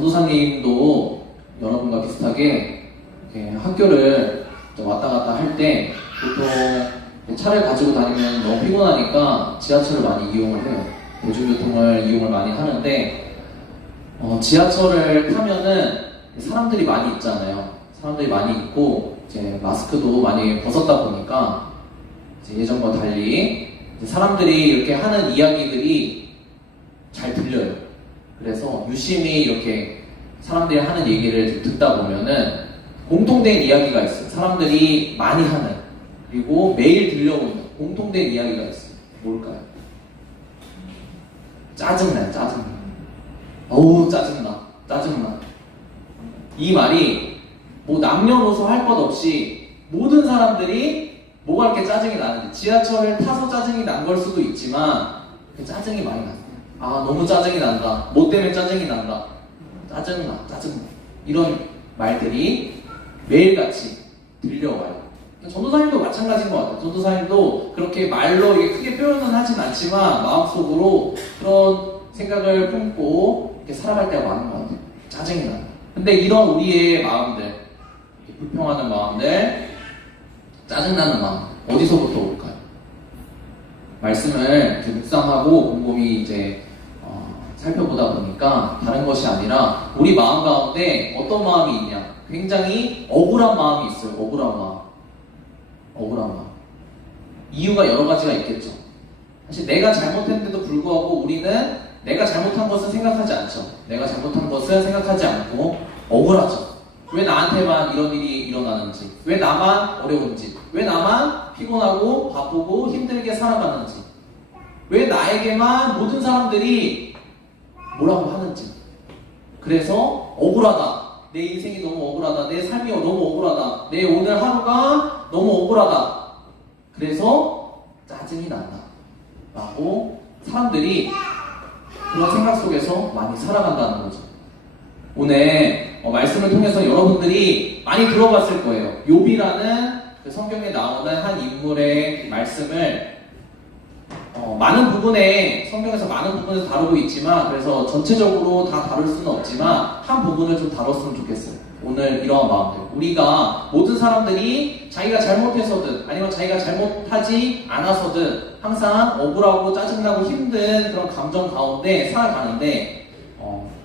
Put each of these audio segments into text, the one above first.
전도사님도 여러분과 비슷하게 이렇게 학교를 왔다 갔다 할 때 보통 차를 가지고 다니면 너무 피곤하니까 지하철을 많이 이용을 해요. 대중교통을 이용을 많이 하는데 지하철을 타면은 사람들이 많이 있잖아요. 사람들이 많이 있고 이제 마스크도 많이 벗었다 보니까 이제 예전과 달리 이제 사람들이 이렇게 하는 이야기들이 잘 들려요. 그래서 유심히 이렇게 사람들이 하는 얘기를 듣다 보면은 공통된 이야기가 있어요. 사람들이 많이 하는, 그리고 매일 들려오는 공통된 이야기가 있어요. 뭘까요? 짜증나. 어우 짜증나. 이 말이 뭐 남녀노소 할 것 없이 모든 사람들이 뭐가 이렇게 짜증이 나는지, 지하철을 타서 짜증이 난 걸 수도 있지만 짜증이 많이 나요. 아 너무 짜증이 난다. 뭐 때문에 짜증이 난다. 짜증나. 이런 말들이 매일같이 들려와요. 전도사님도 마찬가지인 것 같아요. 전도사님도 그렇게 말로 이게 크게 표현은 하진 않지만 마음속으로 그런 생각을 품고 이렇게 살아갈 때가 많은 것 같아요. 짜증이 나요. 근데 이런 우리의 마음들, 불평하는 마음들, 짜증나는 마음, 어디서부터 올까요? 말씀을 이렇게 묵상하고 곰곰이 이제 살펴보다 보니까 다른 것이 아니라 우리 마음 가운데 어떤 마음이 있냐? 굉장히 억울한 마음이 있어요. 억울한 마음. 이유가 여러 가지가 있겠죠. 사실 내가 잘못했는데도 불구하고 우리는 내가 잘못한 것을 생각하지 않죠. 내가 잘못한 것을 생각하지 않고 억울하죠. 왜 나한테만 이런 일이 일어나는지, 왜 나만 어려운지, 왜 나만 피곤하고 바쁘고 힘들게 살아가는지, 왜 나에게만 모든 사람들이 뭐라고 하는지. 그래서 억울하다. 내 인생이 너무 억울하다. 내 삶이 너무 억울하다. 내 오늘 하루가 너무 억울하다. 그래서 짜증이 난다. 라고 사람들이 그런 생각 속에서 많이 살아간다는 거죠. 오늘 말씀을 통해서 여러분들이 많이 들어봤을 거예요. 욥이라는 그 성경에 나오는 한 인물의 말씀을 많은 부분에, 성경에서 많은 부분에서 다루고 있지만, 그래서 전체적으로 다 다룰 수는 없지만 한 부분을 좀 다뤘으면 좋겠어요. 오늘 이러한 마음들, 우리가 모든 사람들이 자기가 잘못해서든 아니면 자기가 잘못하지 않아서든 항상 억울하고 짜증나고 힘든 그런 감정 가운데 살아가는데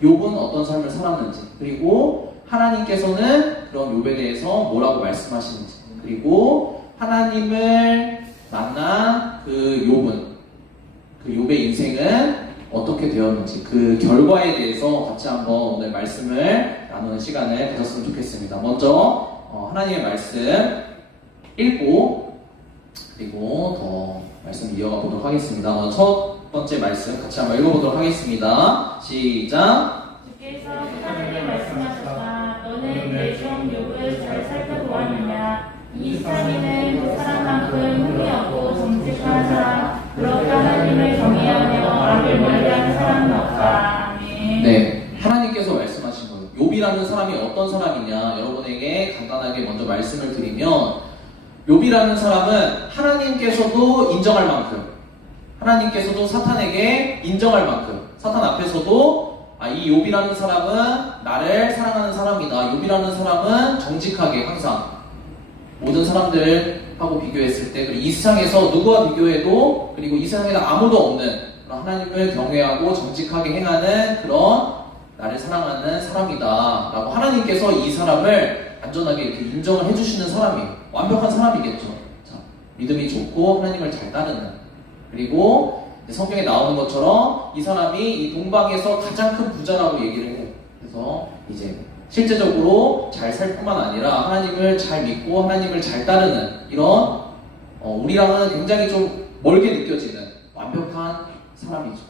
욥은 어떤 삶을 살았는지, 그리고 하나님께서는 그런 욥에 대해서 뭐라고 말씀하시는지, 그리고 하나님을 만난 그 욥은, 그 욥의 인생은 어떻게 되었는지, 그 결과에 대해서 같이 한번 오늘 말씀을 나누는 시간을 가졌으면 좋겠습니다. 먼저 하나님의 말씀 읽고 그리고 더 말씀 이어가 보도록 하겠습니다. 먼저 첫 번째 말씀 같이 한번 읽어보도록 하겠습니다. 시작. 주께서 하나님께 말씀하셨다. 너는 내 종 욥을 잘 살펴보았느냐? 이 사람은 그 사람만큼 흠이 없고 정직한 사람, 그렇게 하나님을 경외하며 악을 멀리하는 사람은 없다. 아멘. 네, 하나님께서 말씀하신 거예요. 욥이라는 사람이 어떤 사람이냐, 여러분에게 간단하게 먼저 말씀을 드리면, 욥이라는 사람은 하나님께서도 인정할 만큼, 하나님께서도 사탄에게 인정할 만큼, 사탄 앞에서도 이 욥이라는 사람은 나를 사랑하는 사람이다. 욥이라는 사람은 정직하게 항상 모든 사람들하고 비교했을 때, 그리고 이 세상에서 누구와 비교해도, 그리고 이 세상에는 아무도 없는 그런 하나님을 경외하고 정직하게 행하는 그런 나를 사랑하는 사람이다 라고 하나님께서 이 사람을 안전하게 이렇게 인정을 해주시는 사람이에요. 완벽한 사람이겠죠. 자, 믿음이 좋고 하나님을 잘 따르는, 그리고 성경에 나오는 것처럼 이 사람이 이 동방에서 가장 큰 부자라고 얘기를 해요. 그래서 이제 실제적으로 잘 살 뿐만 아니라 하나님을 잘 믿고 하나님을 잘 따르는 이런 우리랑은 굉장히 좀 멀게 느껴지는 완벽한 사람이죠.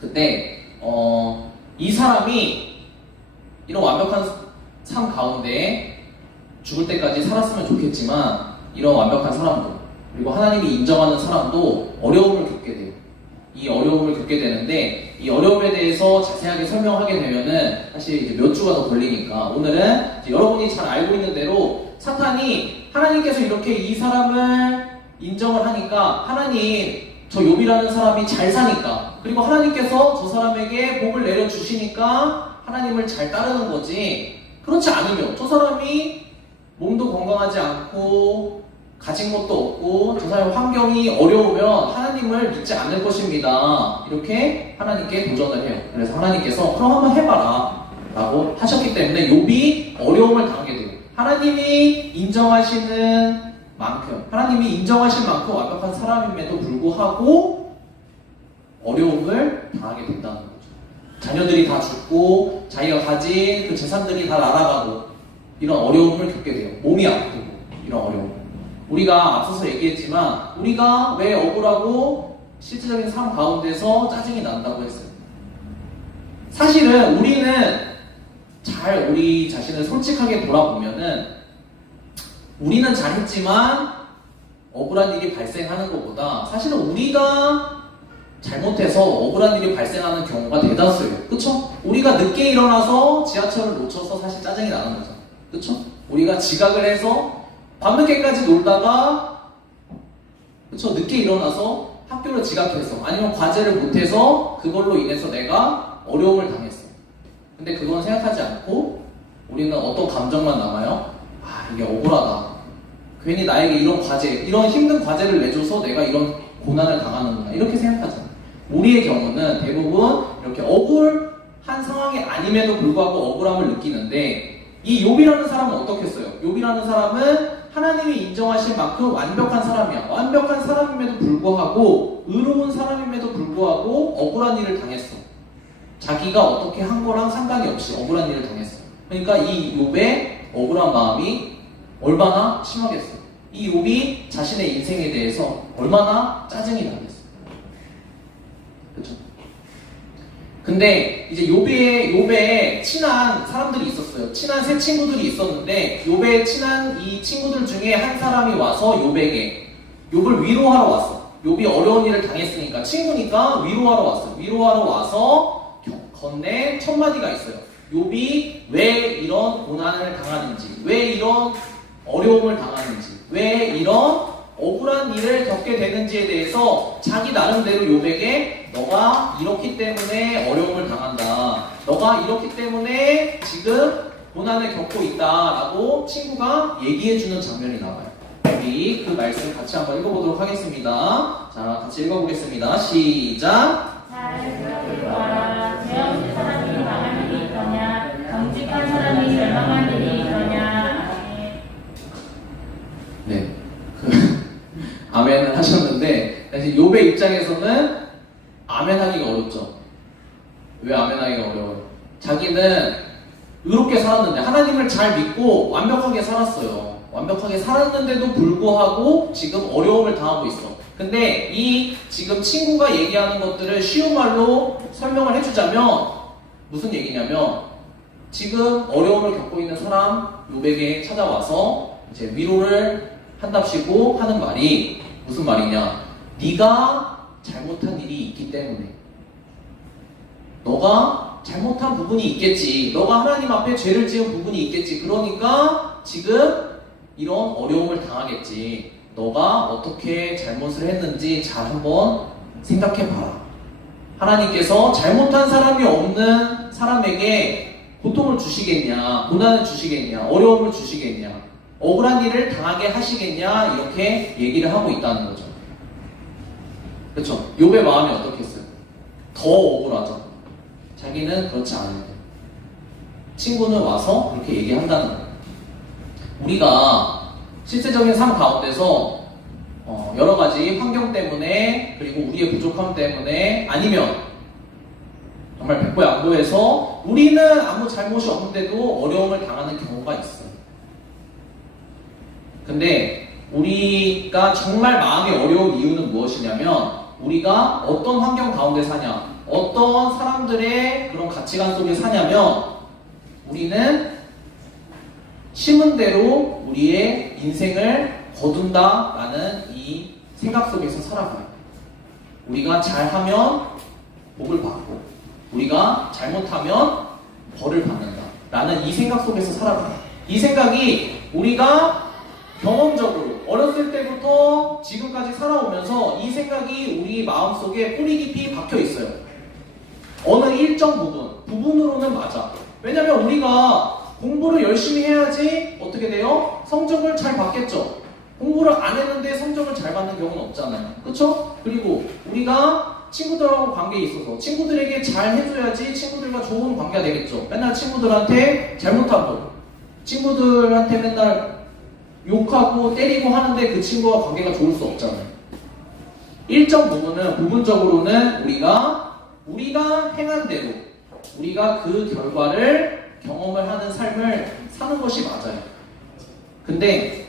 근데 이 사람이 이런 완벽한 삶 가운데 죽을 때까지 살았으면 좋겠지만, 이런 완벽한 사람도, 그리고 하나님이 인정하는 사람도 어려움을 겪게 돼요. 이 어려움을 겪게 되는데, 이 어려움에 대해서 자세하게 설명하게 되면은 사실 이제 몇 주가 더 걸리니까, 오늘은 이제 여러분이 잘 알고 있는 대로 사탄이 하나님께서 이렇게 이 사람을 인정을 하니까, 하나님 저 욥이라는 사람이 잘 사니까, 그리고 하나님께서 저 사람에게 복을 내려주시니까 하나님을 잘 따르는 거지. 그렇지 않으면 저 사람이 몸도 건강하지 않고 가진 것도 없고 저 사람의 환경이 어려우면 하나님을 믿지 않을 것입니다. 이렇게 하나님께 도전을 해요. 그래서 하나님께서 그럼 한번 해봐라 라고 하셨기 때문에 욥이 어려움을 당하게 돼요. 하나님이 인정하시는 만큼, 하나님이 인정하실 만큼 완벽한 사람임에도 불구하고 어려움을 당하게 된다는 거죠. 자녀들이 다 죽고 자기가 가진 그 재산들이 다 날아가고 이런 어려움을 겪게 돼요. 몸이 아프고 이런 어려움. 우리가 앞서서 얘기했지만 우리가 왜 억울하고 실질적인 삶 가운데서 짜증이 난다고 했어요. 사실은 우리는 잘 우리 자신을 솔직하게 돌아보면은 우리는 잘했지만 억울한 일이 발생하는 것보다 사실은 우리가 잘못해서 억울한 일이 발생하는 경우가 대다수예요. 그쵸? 우리가 늦게 일어나서 지하철을 놓쳐서 사실 짜증이 나는 거죠. 그쵸? 우리가 지각을 해서 밤늦게까지 놀다가 그쵸? 늦게 일어나서 학교를 지각해서 아니면 과제를 못해서 그걸로 인해서 내가 어려움을 당했어. 근데 그건 생각하지 않고 우리는 어떤 감정만 남아요? 아, 이게 억울하다. 괜히 나에게 이런 과제, 이런 힘든 과제를 내줘서 내가 이런 고난을 당하는구나. 이렇게 생각하잖아. 우리의 경우는 대부분 이렇게 억울한 상황이 아님에도 불구하고 억울함을 느끼는데 이 욥이라는 사람은 어떻겠어요? 욥이라는 사람은 하나님이 인정하신 만큼 완벽한 사람이야. 완벽한 사람임에도 불구하고 의로운 사람임에도 불구하고 억울한 일을 당했어. 자기가 어떻게 한 거랑 상관이 없이 억울한 일을 당했어. 그러니까 이 욥의 억울한 마음이 얼마나 심하겠어. 이 욥이 자신의 인생에 대해서 얼마나 짜증이 나겠어. 그렇죠? 근데 이제 욥의 친한 사람들이 있었어요. 친한 세 친구들이 있었는데 욥의 친한 이 친구들 중에 한 사람이 와서 욥에게 욥을 위로하러 왔어. 욥이 어려운 일을 당했으니까 친구니까 위로하러 왔어. 위로하러 와서 건네 첫 마디가 있어요. 욥이 왜 이런 고난을 당하는지, 왜 이런 어려움을 당하는지, 왜 이런 억울한 일을 겪게 되는지에 대해서 자기 나름대로 욥에게 너가 이렇기 때문에 어려움을 당한다. 너가 이렇기 때문에 지금 고난을 겪고 있다라고 친구가 얘기해주는 장면이 나와요. 우리 그 말씀 같이 한번 읽어보도록 하겠습니다. 자, 같이 읽어보겠습니다. 시작! 잘 들어보라. 죄 없는 사람이 망할 일이 있더냐? 정직한 사람이 멸망할 일이 있더냐? 네. 아멘을 하셨는데 사실 욥의 입장에서는 아멘하기가 어렵죠. 왜 아멘하기가 어려워요? 자기는 의롭게 살았는데 하나님을 잘 믿고 완벽하게 살았어요. 완벽하게 살았는데도 불구하고 지금 어려움을 당하고 있어. 근데 이 지금 친구가 얘기하는 것들을 쉬운 말로 설명을 해주자면 무슨 얘기냐면 지금 어려움을 겪고 있는 사람 욥에게 찾아와서 이제 위로를 한답시고 하는 말이 무슨 말이냐? 네가 잘못한 일이 있기 때문에 너가 잘못한 부분이 있겠지. 너가 하나님 앞에 죄를 지은 부분이 있겠지. 그러니까 지금 이런 어려움을 당하겠지. 너가 어떻게 잘못을 했는지 잘 한번 생각해봐라. 하나님께서 잘못한 사람이 없는 사람에게 고통을 주시겠냐, 고난을 주시겠냐, 어려움을 주시겠냐, 억울한 일을 당하게 하시겠냐, 이렇게 얘기를 하고 있다는 거죠. 그렇죠? 욥의 마음이 어떻겠어요? 더 억울하죠. 자기는 그렇지 않은데 친구는 와서 그렇게 얘기한다는 거예요. 우리가 실제적인 삶 가운데서 여러 가지 환경 때문에 그리고 우리의 부족함 때문에 아니면 정말 백보양보해서 우리는 아무 잘못이 없는데도 어려움을 당하는 경우가 있어요. 근데 우리가 정말 마음이 어려운 이유는 무엇이냐면 우리가 어떤 환경 가운데 사냐, 어떤 사람들의 그런 가치관 속에 사냐면 우리는 심은 대로 우리의 인생을 거둔다라는 이 생각 속에서 살아가요. 우리가 잘하면 복을 받고 우리가 잘못하면 벌을 받는다 라는 이 생각 속에서 살아가요. 이 생각이 우리가 경험적으로 어렸을 때부터 지금까지 살아오면서 이 생각이 우리 마음속에 뿌리 깊이 박혀 있어요. 어느 일정 부분, 부분으로는 맞아. 왜냐면 우리가 공부를 열심히 해야지 어떻게 돼요? 성적을 잘 받겠죠. 공부를 안 했는데 성적을 잘 받는 경우는 없잖아요. 그쵸? 그리고 우리가 친구들하고 관계에 있어서 친구들에게 잘 해줘야지 친구들과 좋은 관계가 되겠죠. 맨날 친구들한테 잘못하고 친구들한테 맨날 욕하고 때리고 하는데 그 친구와 관계가 좋을 수 없잖아요. 일정 부분은 부분적으로는 우리가 행한 대로 우리가 그 결과를 경험을 하는 삶을 사는 것이 맞아요. 근데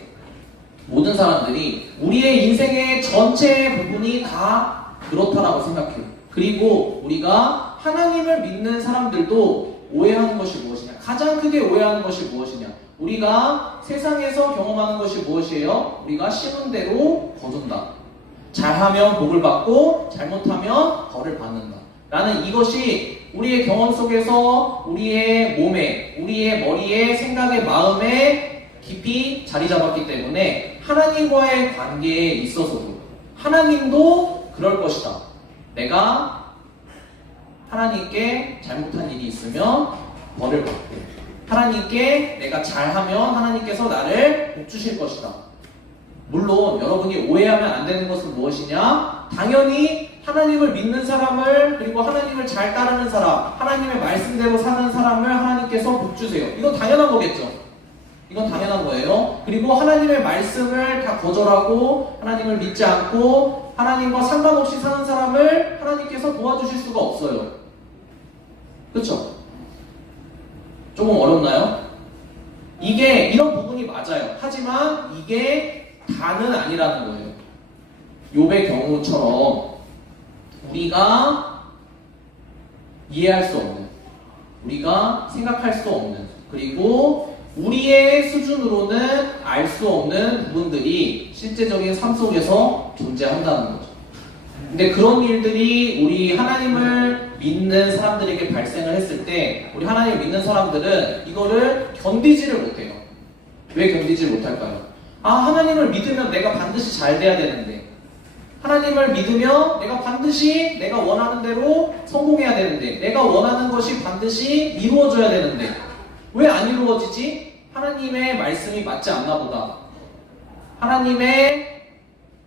모든 사람들이 우리의 인생의 전체 부분이 다 그렇다라고 생각해요. 그리고 우리가 하나님을 믿는 사람들도 오해하는 것이 무엇이냐? 가장 크게 오해하는 것이 무엇이냐? 우리가 세상에서 경험하는 것이 무엇이에요? 우리가 심은 대로 거둔다. 잘하면 복을 받고 잘못하면 벌을 받는다. 라는 이것이 우리의 경험 속에서 우리의 몸에, 우리의 머리에, 생각에, 마음에 깊이 자리 잡았기 때문에 하나님과의 관계에 있어서도 하나님도 그럴 것이다. 내가 하나님께 잘못한 일이 있으면 벌을 받고 하나님께 내가 잘하면 하나님께서 나를 복 주실 것이다. 물론 여러분이 오해하면 안 되는 것은 무엇이냐? 당연히 하나님을 믿는 사람을 그리고 하나님을 잘 따르는 사람, 하나님의 말씀대로 사는 사람을 하나님께서 복 주세요. 이건 당연한 거겠죠. 이건 당연한 거예요. 그리고 하나님의 말씀을 다 거절하고 하나님을 믿지 않고 하나님과 상관없이 사는 사람을 하나님께서 도와주실 수가 없어요. 그렇죠? 조금 어렵나요? 이게 이런 부분이 맞아요. 하지만 이게 다는 아니라는 거예요. 욥의 경우처럼 우리가 이해할 수 없는, 우리가 생각할 수 없는, 그리고 우리의 수준으로는 알 수 없는 부분들이 실제적인 삶 속에서 존재한다는 거죠. 근데 그런 일들이 우리 하나님을 믿는 사람들에게 발생을 했을 때 우리 하나님을 믿는 사람들은 이거를 견디지를 못해요. 왜 견디지를 못할까요? 하나님을 믿으면 내가 반드시 잘 돼야 되는데 하나님을 믿으면 내가 반드시 내가 원하는 대로 성공해야 되는데 내가 원하는 것이 반드시 이루어져야 되는데 왜 안 이루어지지? 하나님의 말씀이 맞지 않나 보다. 하나님의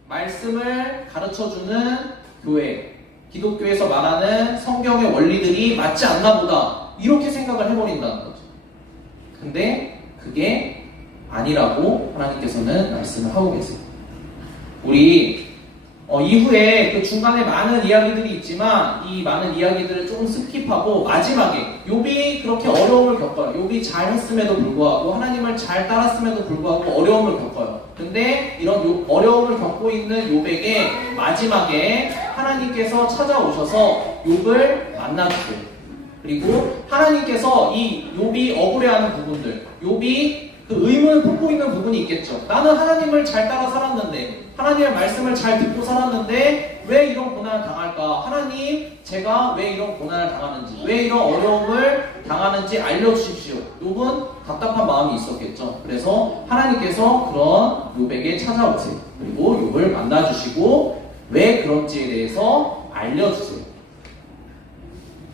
말씀을 가르쳐주는 교회, 기독교에서 말하는 성경의 원리들이 맞지 않나 보다. 이렇게 생각을 해버린다는 거죠. 근데 그게 아니라고 하나님께서는 말씀을 하고 계세요. 우리 이후에 그 중간에 많은 이야기들이 있지만 이 많은 이야기들을 조금 스킵하고 마지막에 욥이 그렇게 어려움을 겪어요. 욥이 잘했음에도 불구하고 하나님을 잘 따랐음에도 불구하고 어려움을 겪어요. 근데 이런 어려움을 겪고 있는 욥에게 마지막에 하나님께서 찾아오셔서 욥을 만나주세요. 그리고 하나님께서 이 욥이 억울해하는 부분들, 욥이 그 의문을 품고 있는 부분이 있겠죠. 나는 하나님을 잘 따라 살았는데 하나님의 말씀을 잘 듣고 살았는데 왜 이런 고난을 당할까? 하나님, 제가 왜 이런 고난을 당하는지, 왜 이런 어려움을 당하는지 알려주십시오. 욥은 답답한 마음이 있었겠죠. 그래서 하나님께서 그런 욥에게 찾아오세요. 그리고 욥을 만나주시고 왜 그런지에 대해서 알려주세요.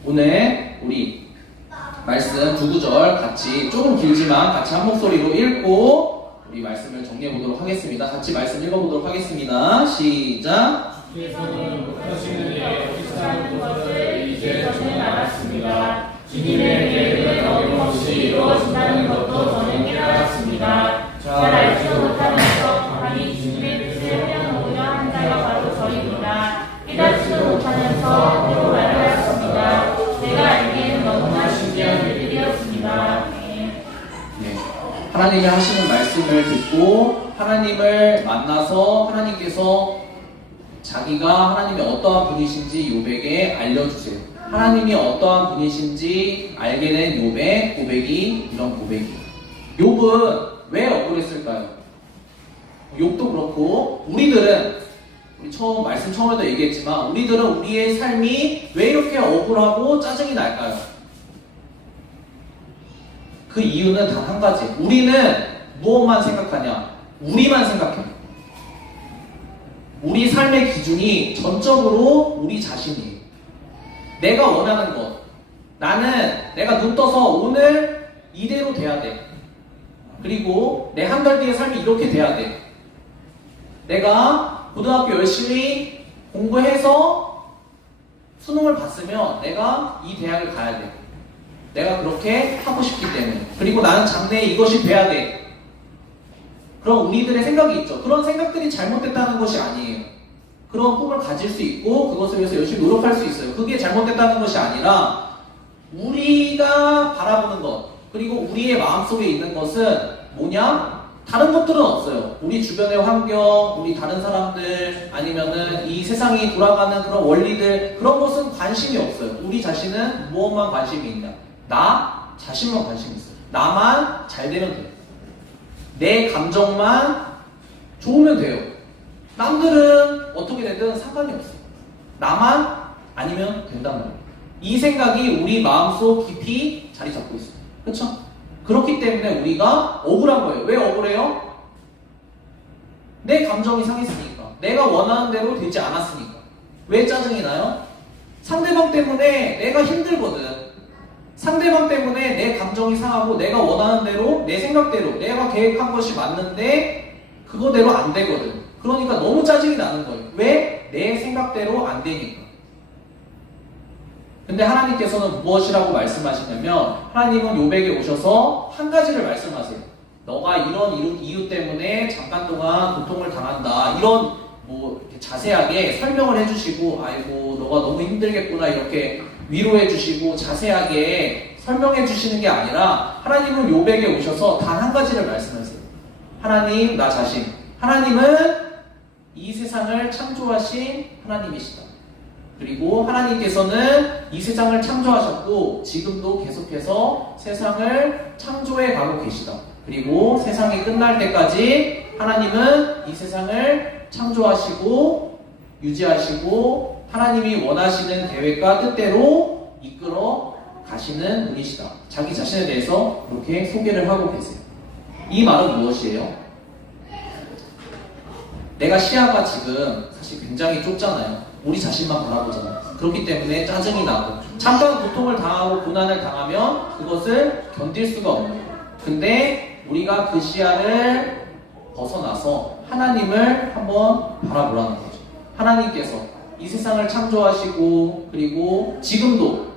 오늘 우리 말씀 두 구절 같이 조금 길지만 같이 한 목소리로 읽고 우리 말씀을 정리해 보도록 하겠습니다. 같이 말씀 읽어보도록 하겠습니다. 시작. 주께서는 못하시는 일에 비슷한 것을 이제 저는 알았습니다. 주님의 계획은 어김없이 이루어진다는 것도 저는 깨달았습니다. 잘 알지도 못하면서 가만히 주님의 뜻을 해놓으려 한 자가 바로 저입니다. 깨닫지도 못하면서 앞으로 말하였습니다. 내가 알기에는 너무나 신기한 일들이었습니다. 네. 하나님이 하시는 말씀을 듣고 하나님을 만나서 하나님께서 자기가 하나님이 어떠한 분이신지 욥에게 알려주세요. 하나님이 어떠한 분이신지 알게 된 욥의 고백이 이런 고백이에요. 욥은 왜 억울했을까요? 욥도 그렇고 우리들은 말씀 처음에도 얘기했지만 우리들은 우리의 삶이 왜 이렇게 억울하고 짜증이 날까요? 그 이유는 단 한 가지. 우리는 무엇만 생각하냐? 우리만 생각해. 우리 삶의 기준이 전적으로 우리 자신이에요. 내가 원하는 것, 나는 내가 눈 떠서 오늘 이대로 돼야 돼. 그리고 내 한 달 뒤의 삶이 이렇게 돼야 돼. 내가 고등학교 열심히 공부해서 수능을 봤으면 내가 이 대학을 가야 돼. 내가 그렇게 하고 싶기 때문에. 그리고 나는 장래에 이것이 돼야 돼. 그럼 우리들의 생각이 있죠. 그런 생각들이 잘못됐다는 것이 아니에요. 그런 꿈을 가질 수 있고 그것을 위해서 열심히 노력할 수 있어요. 그게 잘못됐다는 것이 아니라 우리가 바라보는 것 그리고 우리의 마음속에 있는 것은 뭐냐? 다른 것들은 없어요. 우리 주변의 환경, 우리 다른 사람들 아니면은 이 세상이 돌아가는 그런 원리들 그런 것은 관심이 없어요. 우리 자신은 무엇만 관심이 있냐? 나 자신만 관심이 있어요. 나만 잘 되면 돼요. 내 감정만 좋으면 돼요. 남들은 어떻게 되든 상관이 없어요. 나만 아니면 된단 말이에요. 이 생각이 우리 마음속 깊이 자리 잡고 있어요. 그렇죠? 그렇기 때문에 우리가 억울한 거예요. 왜 억울해요? 내 감정이 상했으니까. 내가 원하는 대로 되지 않았으니까. 왜 짜증이 나요? 상대방 때문에 내가 힘들거든. 상대방 때문에 내 감정이 상하고 내가 원하는 대로 내 생각대로 내가 계획한 것이 맞는데 그거대로 안 되거든. 그러니까 너무 짜증이 나는 거예요. 왜? 내 생각대로 안 되니까. 근데 하나님께서는 무엇이라고 말씀하시냐면 하나님은 욥에게 오셔서 한 가지를 말씀하세요. 너가 이런 이유 때문에 잠깐 동안 고통을 당한다. 이런 뭐 이렇게 자세하게 설명을 해주시고 아이고 너가 너무 힘들겠구나 이렇게 위로해 주시고 자세하게 설명해 주시는 게 아니라 하나님은 욥에게 오셔서 단 한 가지를 말씀하세요. 하나님 나 자신 하나님은 이 세상을 창조하신 하나님이시다. 그리고 하나님께서는 이 세상을 창조하셨고 지금도 계속해서 세상을 창조해 가고 계시다. 그리고 세상이 끝날 때까지 하나님은 이 세상을 창조하시고 유지하시고 하나님이 원하시는 계획과 뜻대로 이끌어 가시는 분이시다. 자기 자신에 대해서 그렇게 소개를 하고 계세요. 이 말은 무엇이에요? 내가 시야가 지금 사실 굉장히 좁잖아요. 우리 자신만 바라보잖아요. 그렇기 때문에 짜증이 나고 잠깐 고통을 당하고 고난을 당하면 그것을 견딜 수가 없는 거예요. 근데 우리가 그 시야를 벗어나서 하나님을 한번 바라보라는 거죠. 하나님께서 이 세상을 창조하시고 그리고 지금도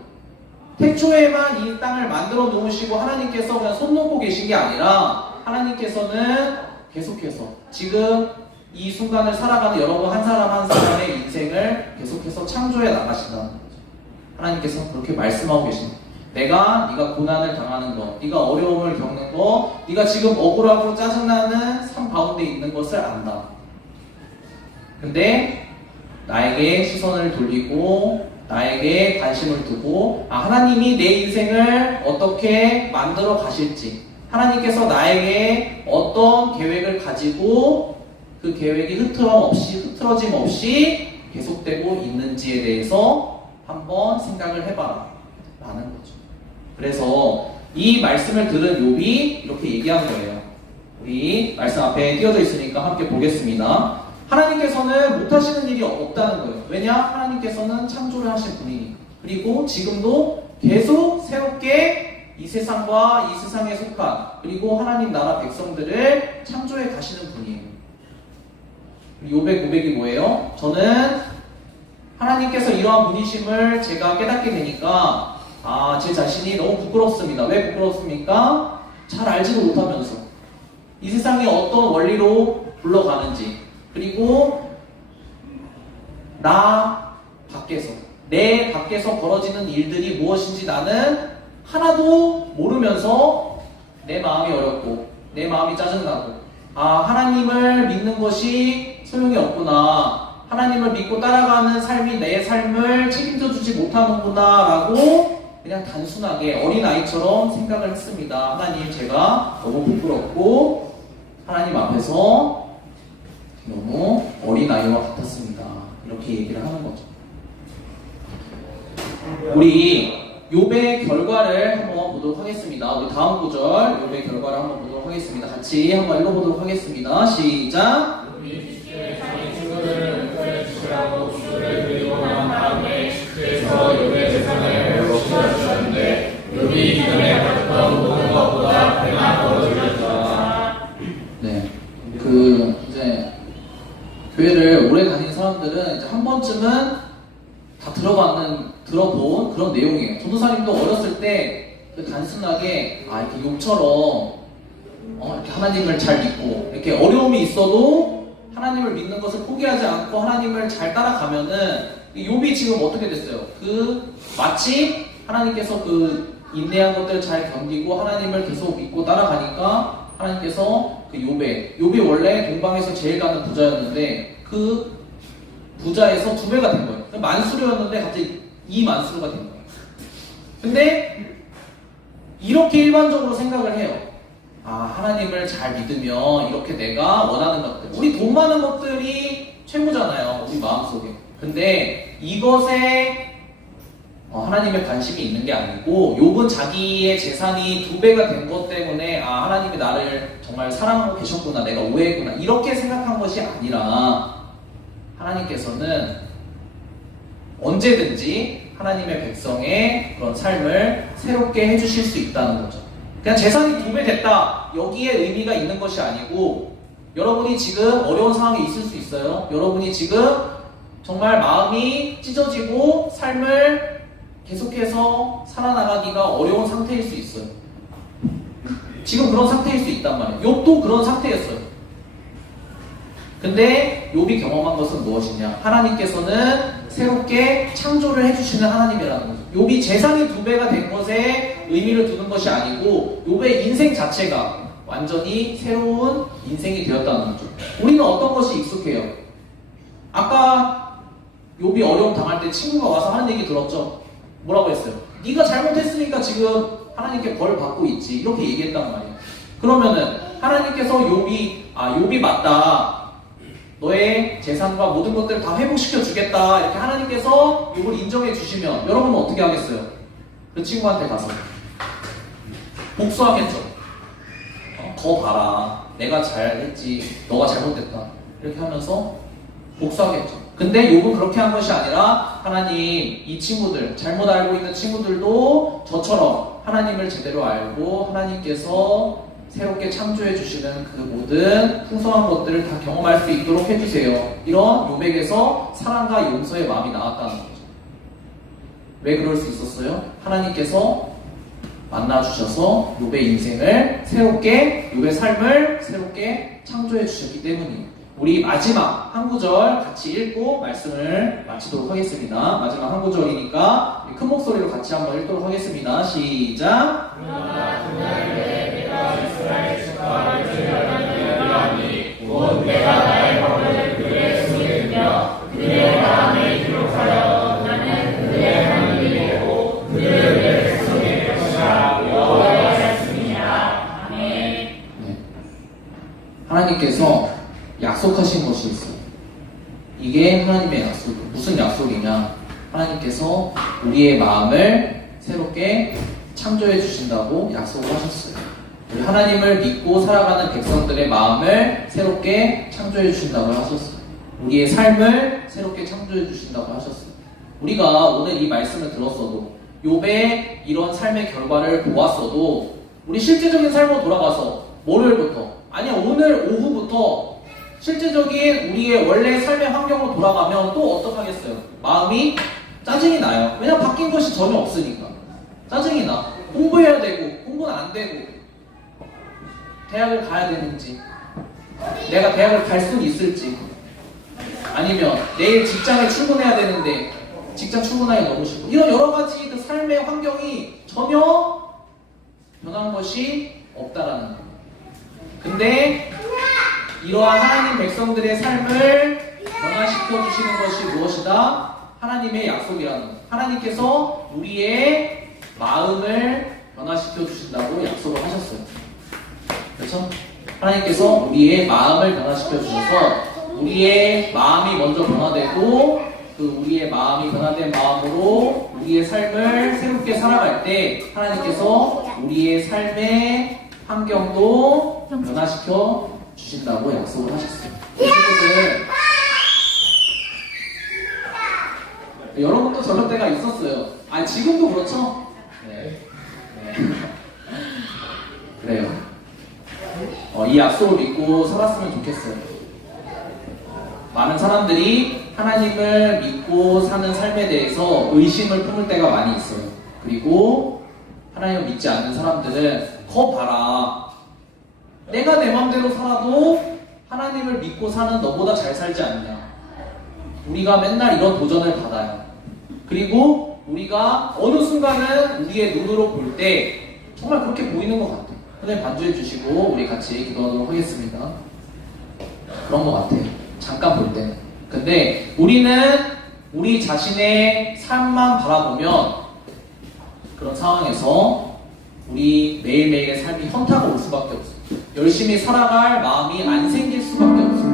태초에만 이 땅을 만들어 놓으시고 하나님께서 그냥 손 놓고 계신 게 아니라 하나님께서는 계속해서 지금 이 순간을 살아가는 여러분 한 사람 한 사람의 인생을 계속해서 창조해 나가신다는 거죠. 하나님께서 그렇게 말씀하고 계십니다. 네가 고난을 당하는 것, 네가 어려움을 겪는 것, 네가 지금 억울하고 짜증나는 삶 가운데 있는 것을 안다. 근데 나에게 시선을 돌리고 나에게 관심을 두고 하나님이 내 인생을 어떻게 만들어 가실지 하나님께서 나에게 어떤 계획을 가지고 그 계획이 흐트러짐 없이 계속되고 있는지에 대해서 한번 생각을 해봐라 라는 거죠. 그래서 이 말씀을 들은 욥이 이렇게 얘기한 거예요. 우리 말씀 앞에 띄어져 있으니까 함께 보겠습니다. 하나님께서는 못하시는 일이 없다는 거예요. 왜냐? 하나님께서는 창조를 하신 분이니까. 그리고 지금도 계속 새롭게 이 세상과 이 세상에 속한 그리고 하나님 나라 백성들을 창조해 가시는 분이에요. 욥의 고백이 뭐예요? 저는 하나님께서 이러한 분이심을 제가 깨닫게 되니까 제 자신이 너무 부끄럽습니다. 왜 부끄럽습니까? 잘 알지도 못하면서 이 세상이 어떤 원리로 굴러가는지 그리고 내 밖에서 벌어지는 일들이 무엇인지 나는 하나도 모르면서 내 마음이 어렵고 내 마음이 짜증나고 하나님을 믿는 것이 소용이 없구나. 하나님을 믿고 따라가는 삶이 내 삶을 책임져 주지 못하는구나 라고 그냥 단순하게 어린아이처럼 생각을 했습니다. 하나님 제가 너무 부끄럽고 하나님 앞에서 너무 어린아이와 같았습니다. 이렇게 얘기를 하는 거죠. 우리 욥의 결과를 한번 보도록 하겠습니다. 우리 다음 구절 욥의 결과를 한번 보도록 하겠습니다. 같이 한번 읽어보도록 하겠습니다. 시작. 자기 친구들을 목소리 주시라고 주를 드리고 난 다음에 주께서 욥의 세상을 회복시켜 주셨는데 번쯤은 다 들어본 그런 내용이에요. 전도사님도 어렸을 때 그 단순하게 이렇게 욕처럼 이렇게 하나님을 잘 믿고 이렇게 어려움이 있어도 하나님을 믿는 것을 포기하지 않고 하나님을 잘 따라가면은 욥이 지금 어떻게 됐어요? 마치 하나님께서 인내한 것들 잘 견디고 하나님을 계속 믿고 따라가니까 하나님께서 욥이 원래 동방에서 제일 가는 부자였는데 그 부자에서 2배가 된 거예요. 만수르였는데 갑자기 2만수르가 된 거예요. 근데 이렇게 일반적으로 생각을 해요. 하나님을 잘 믿으면 이렇게 내가 원하는 것들, 우리 돈 많은 것들이 최고잖아요, 우리 마음속에. 근데 이것에 하나님의 관심이 있는 게 아니고 욥은 자기의 재산이 2배가 된 것 때문에 하나님이 나를 정말 사랑하고 계셨구나, 내가 오해했구나, 이렇게 생각한 것이 아니라 하나님께서는 언제든지 하나님의 백성의 그런 삶을 새롭게 해주실 수 있다는 거죠. 그냥 재산이 2배 됐다, 여기에 의미가 있는 것이 아니고, 여러분이 지금 어려운 상황에 있을 수 있어요. 여러분이 지금 정말 마음이 찢어지고 삶을 계속해서 살아나가기가 어려운 상태일 수 있어요. 지금 그런 상태일 수 있단 말이에요. 욥도 그런 상태였어요. 근데 욥이 경험한 것은 무엇이냐? 하나님께서는 새롭게 창조를 해주시는 하나님이라는 거죠. 욥이 재산이 2배가 된 것에 의미를 두는 것이 아니고 욥의 인생 자체가 완전히 새로운 인생이 되었다는 거죠. 우리는 어떤 것이 익숙해요? 아까 욥이 어려움 당할 때 친구가 와서 하는 얘기 들었죠? 뭐라고 했어요? 네가 잘못했으니까 지금 하나님께 벌 받고 있지, 이렇게 얘기했단 말이에요. 그러면은 하나님께서 욥이 맞다, 너의 재산과 모든 것들을 다 회복시켜 주겠다, 이렇게 하나님께서 욥을 인정해 주시면 여러분은 어떻게 하겠어요? 그 친구한테 가서 복수하겠죠. 더 봐라, 내가 잘했지, 너가 잘못됐다, 이렇게 하면서 복수하겠죠. 근데 욥은 그렇게 한 것이 아니라, 하나님, 이 친구들, 잘못 알고 있는 친구들도 저처럼 하나님을 제대로 알고 하나님께서 새롭게 창조해 주시는 그 모든 풍성한 것들을 다 경험할 수 있도록 해주세요. 이런 욥에게서 사랑과 용서의 마음이 나왔다는 거죠. 왜 그럴 수 있었어요? 하나님께서 만나주셔서 욥의 인생을 새롭게, 욥의 삶을 새롭게 창조해 주셨기 때문이에요. 우리 마지막 한 구절 같이 읽고 말씀을 마치도록 하겠습니다. 마지막 한 구절이니까 큰 목소리로 같이 한번 읽도록 하겠습니다. 시작! 내가 나의 법을 그의 손에 두며 그의 마음에 기록하여 나는 그의 하나님이 되고 그를 내 백성이 될 것이라. 여호와의 말씀이니라. 아멘. 하나님께서 약속하신 것이 있어요. 이게 하나님의 약속이에요. 무슨 약속이냐? 하나님께서 우리의 마음을 새롭게 창조해 주신다고 약속을 하셨어요. 우리 하나님을 믿고 살아가는 백성들의 마음을 새롭게 창조해 주신다고 하셨어요. 우리의 삶을 새롭게 창조해 주신다고 하셨어요. 우리가 오늘 이 말씀을 들었어도, 욥의 이런 삶의 결과를 보았어도, 우리 실제적인 삶으로 돌아가서 월요일부터, 아니야 오늘 오후부터 실제적인 우리의 원래 삶의 환경으로 돌아가면 또 어떡하겠어요? 마음이 짜증이 나요. 왜냐면 바뀐 것이 전혀 없으니까. 짜증이 나. 공부해야 되고 공부는 안 되고, 대학을 가야 되는지, 내가 대학을 갈 수 있을지, 아니면 내일 직장에 출근해야 되는데 직장 출근하기 너무 싫고, 이런 여러 가지 그 삶의 환경이 전혀 변한 것이 없다라는 거예요. 근데 이러한 하나님 백성들의 삶을 변화시켜 주시는 것이 무엇이다? 하나님의 약속이라는 거예요. 하나님께서 우리의 마음을 변화시켜 주신다고 약속을 하셨어요. 그렇죠? 하나님께서 우리의 마음을 변화시켜 주셔서 우리의 마음이 먼저 변화되고, 그 우리의 마음이 변화된 마음으로 우리의 삶을 새롭게 살아갈 때 하나님께서 우리의 삶의 환경도 변화시켜 주신다고 약속을 하셨어요. 친구들, 여러분도 저럴 때가 있었어요. 지금도 그렇죠? 네. 그래요. 이 약속을 믿고 살았으면 좋겠어요. 많은 사람들이 하나님을 믿고 사는 삶에 대해서 의심을 품을 때가 많이 있어요. 그리고 하나님을 믿지 않는 사람들은 거 봐라. 내가 내 맘대로 살아도 하나님을 믿고 사는 너보다 잘 살지 않냐. 우리가 맨날 이런 도전을 받아요. 그리고 우리가 어느 순간은 우리의 눈으로 볼 때 정말 그렇게 보이는 것 같아요. 하나님 반주해 주시고 우리 같이 기도하도록 하겠습니다. 그런 것 같아요. 잠깐 볼 때는. 근데 우리는 우리 자신의 삶만 바라보면 그런 상황에서 우리 매일매일의 삶이 현타가 올 수밖에 없어요. 열심히 살아갈 마음이 안 생길 수밖에 없어요.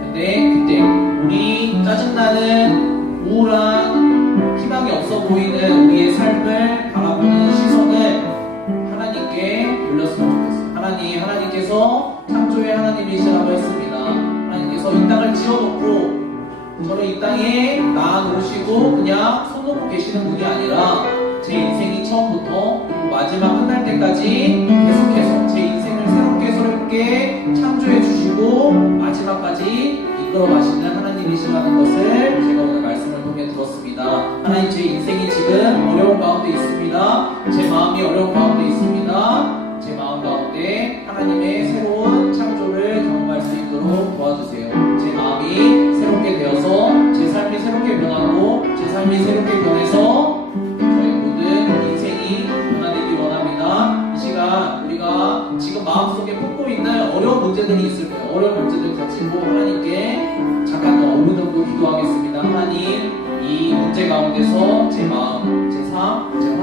근데 그때 우리 짜증나는 우울한 희망이 없어 보이는 우리의 삶을 바라보는 시선을 하나님께 돌렸으면 좋겠어요. 하나님께서 창조의 하나님이시라고 했습니다. 하나님께서 이 땅을 지어놓고 저를 이 땅에 낳아놓으시고 그냥 손 놓고 계시는 분이 아니라 제 인생이 처음부터 마지막 끝날 때까지 계속해서 제 인생을 새롭게 창조해 주시고 마지막까지 이끌어 가시는 하나님이시라는 것을 제가 오늘 말씀을 통해 들었습니다. 하나님, 제 인생이 지금 어려운 가운데 있습니다. 제 마음이 어려운 가운데 있습니다. 제 마음 가운데 하나님의 새로운 창조를 경험할 수 있도록 도와주세요. 제 마음이 새롭게 되어서 제 삶이 새롭게 변하고 제 삶이 새롭게 변해서 저의 모든 인생이 변화되기 원합니다. 이 시간 우리가 지금 마음속에 품고 있는 어려운 문제들이 있을 거예요. 어려운 문제들 가지고 하나님께 잠깐 더 5분 정도 기도하겠습니다. 하나님, 이 문제 가운데서 제 마음, 제 삶, 제가